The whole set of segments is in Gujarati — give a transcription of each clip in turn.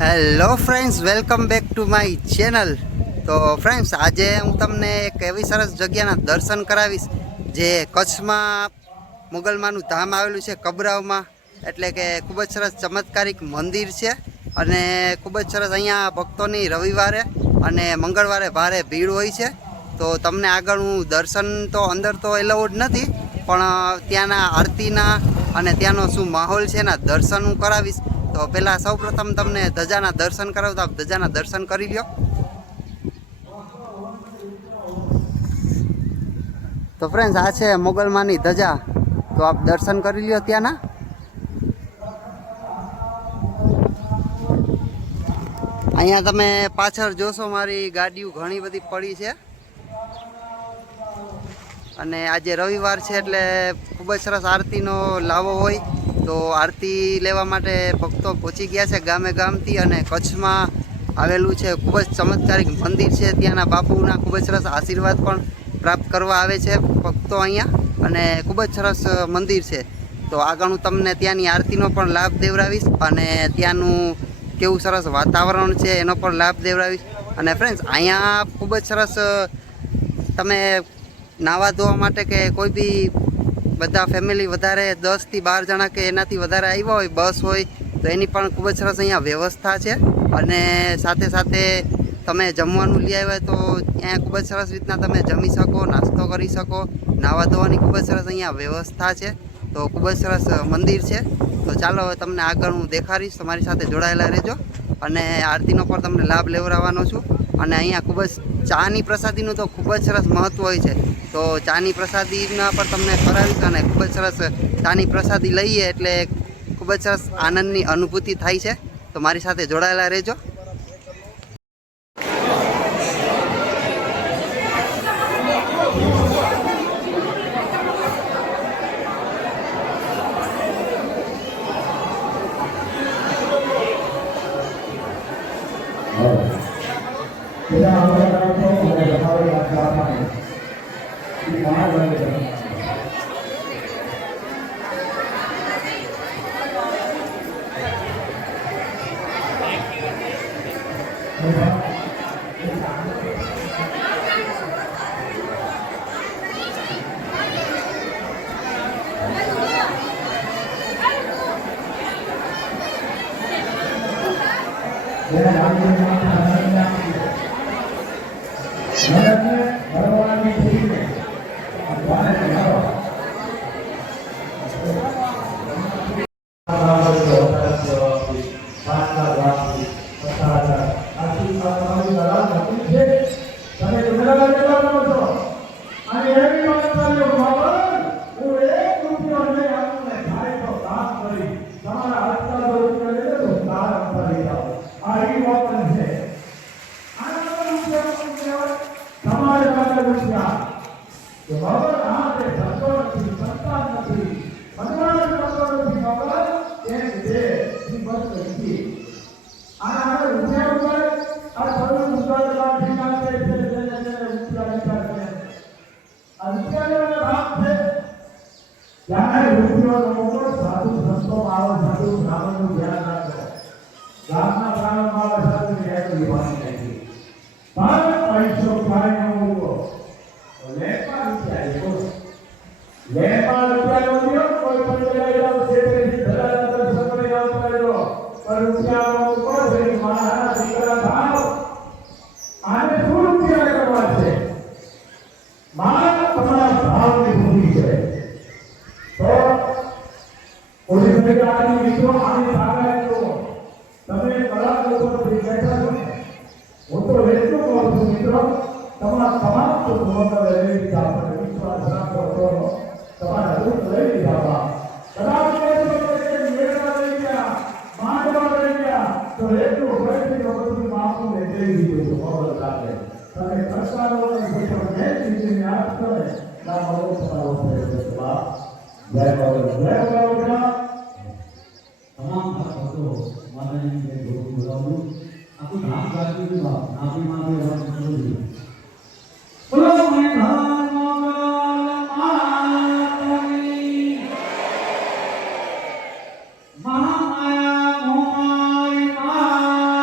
Hello friends, welcome back to my channel. તો ફ્રેન્ડ્સ, આજે હું તમને એક એવી સરસ જગ્યાના દર્શન કરાવીશ જે કચ્છમાં મોગલમાનું ધામ આવેલું છે કબરાવમાં. એટલે કે ખૂબ જ સરસ ચમત્કારિક મંદિર છે અને ખૂબ જ સરસ અહીંયા ભક્તોની રવિવારે અને મંગળવારે ભારે ભીડ હોય છે. તો તમને આગળ હું દર્શન તો અંદર તો એલાઉડ નથી, પણ ત્યાંના આરતીના અને ત્યાંનો શું માહોલ છે એના દર્શન હું કરાવીશ. તો પહેલાં સૌપ્રથમ તમને ધજાના દર્શન કરાવતા ધજાના દર્શન કરી લ્યો. તો ફ્રેન્ડ્સ, આ છે મોગલમાની ધજા. તો આપ દર્શન કરી લ્યો ત્યાંના. અહીંયા તમે પાછળ જોશો મારી ગાડીઓ ઘણી બધી પડી છે અને આજે રવિવાર છે એટલે ખૂબ જ સરસ આરતીનો લાવો હોય. તો આરતી લેવા માટે ભક્તો પહોંચી ગયા છે ગામે ગામથી અને કચ્છમાં આવેલું છે ખૂબ જ ચમત્કારિક મંદિર છે. ત્યાંના બાપુના ખૂબ જ સરસ આશીર્વાદ પણ પ્રાપ્ત કરવા આવે છે ભક્તો અહીંયા અને ખૂબ જ સરસ મંદિર છે. તો આગળ હું તમને ત્યાંની આરતીનો પણ લાભ દેવડાવીશ અને ત્યાંનું કેવું સરસ વાતાવરણ છે એનો પણ લાભ દેવડાવીશ. અને ફ્રેન્ડ્સ, અહીંયા ખૂબ જ સરસ તમે નાવા ધોવા માટે કે કોઈ બી બધા ફેમિલી વધારે 10થી 12 જણા કે એનાથી વધારે આવ્યા હોય, બસ હોય તો એની પણ ખૂબ જ સરસ અહીંયા વ્યવસ્થા છે. અને સાથે સાથે તમે જમવાનું લઈ આવ્યા તો ત્યાં ખૂબ જ સરસ રીતના તમે જમી શકો, નાસ્તો કરી શકો, નાવા ધોવાની ખૂબ જ સરસ અહીંયા વ્યવસ્થા છે. તો ખૂબ જ સરસ મંદિર છે. તો ચાલો હવે તમને આગળ હું દેખાડીશ, તમારી સાથે જોડાયેલા રહેજો અને આરતીનો પણ તમને લાભ લેવડાવવાનો છું. અને અહીંયા ખૂબ જ ચાની પ્રસાદીનું તો ખૂબ જ સરસ મહત્ત્વ હોય છે. તો ચાની પ્રસાદીના પર તમને કરાવીશ અને ખૂબ જ સરસ ચાની પ્રસાદી લઈએ એટલે ખૂબ જ સરસ આનંદની અનુભૂતિ થાય છે. તો મારી સાથે જોડાયેલા રહેજો. મહામાયા મોમાય મા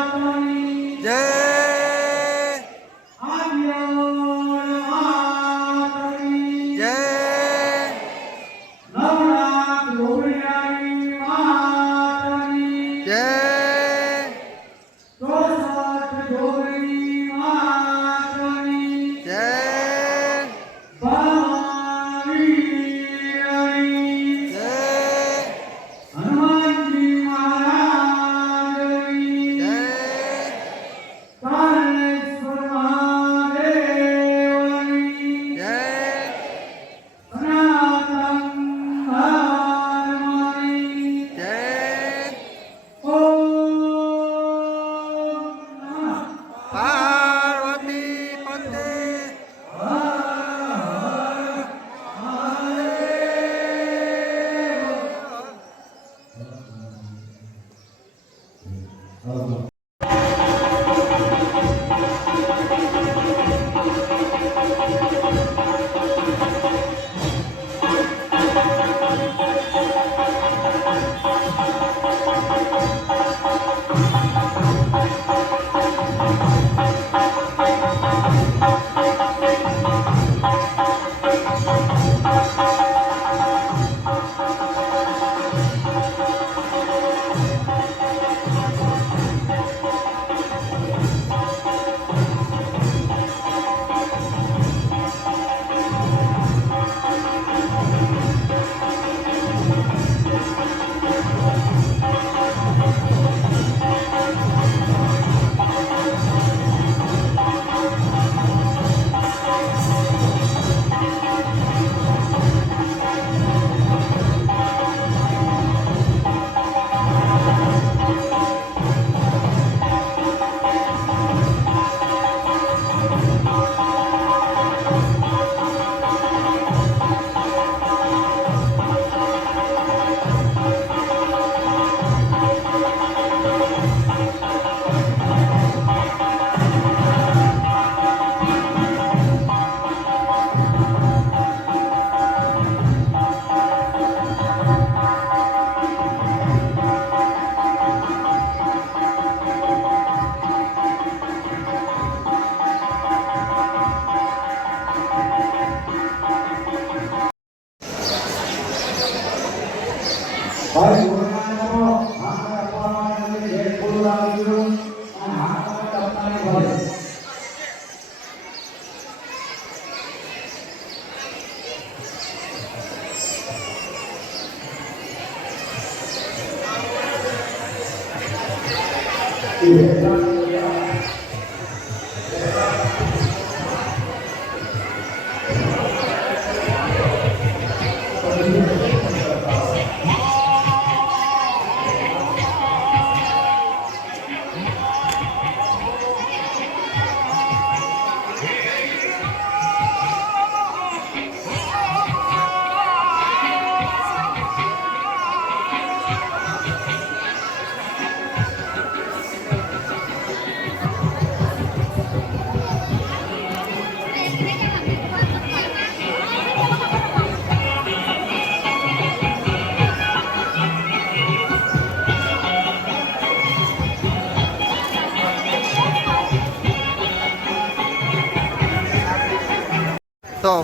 તો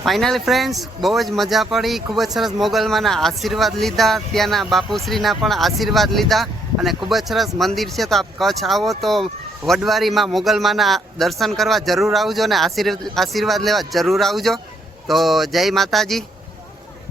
ફાઇનલી ફ્રેન્ડ્સ બહુ જ મજા પડી, ખૂબ જ સરસ મોગલમાના આશીર્વાદ લીધા, ત્યાંના બાપુશ્રીના પણ આશીર્વાદ લીધા અને ખૂબ જ સરસ મંદિર છે. તો આપ કચ્છ આવો તો વડવારીમાં મોગલમાના દર્શન કરવા જરૂર આવજો અને આશીર્વાદ લેવા જરૂર આવજો. તો જય માતાજી.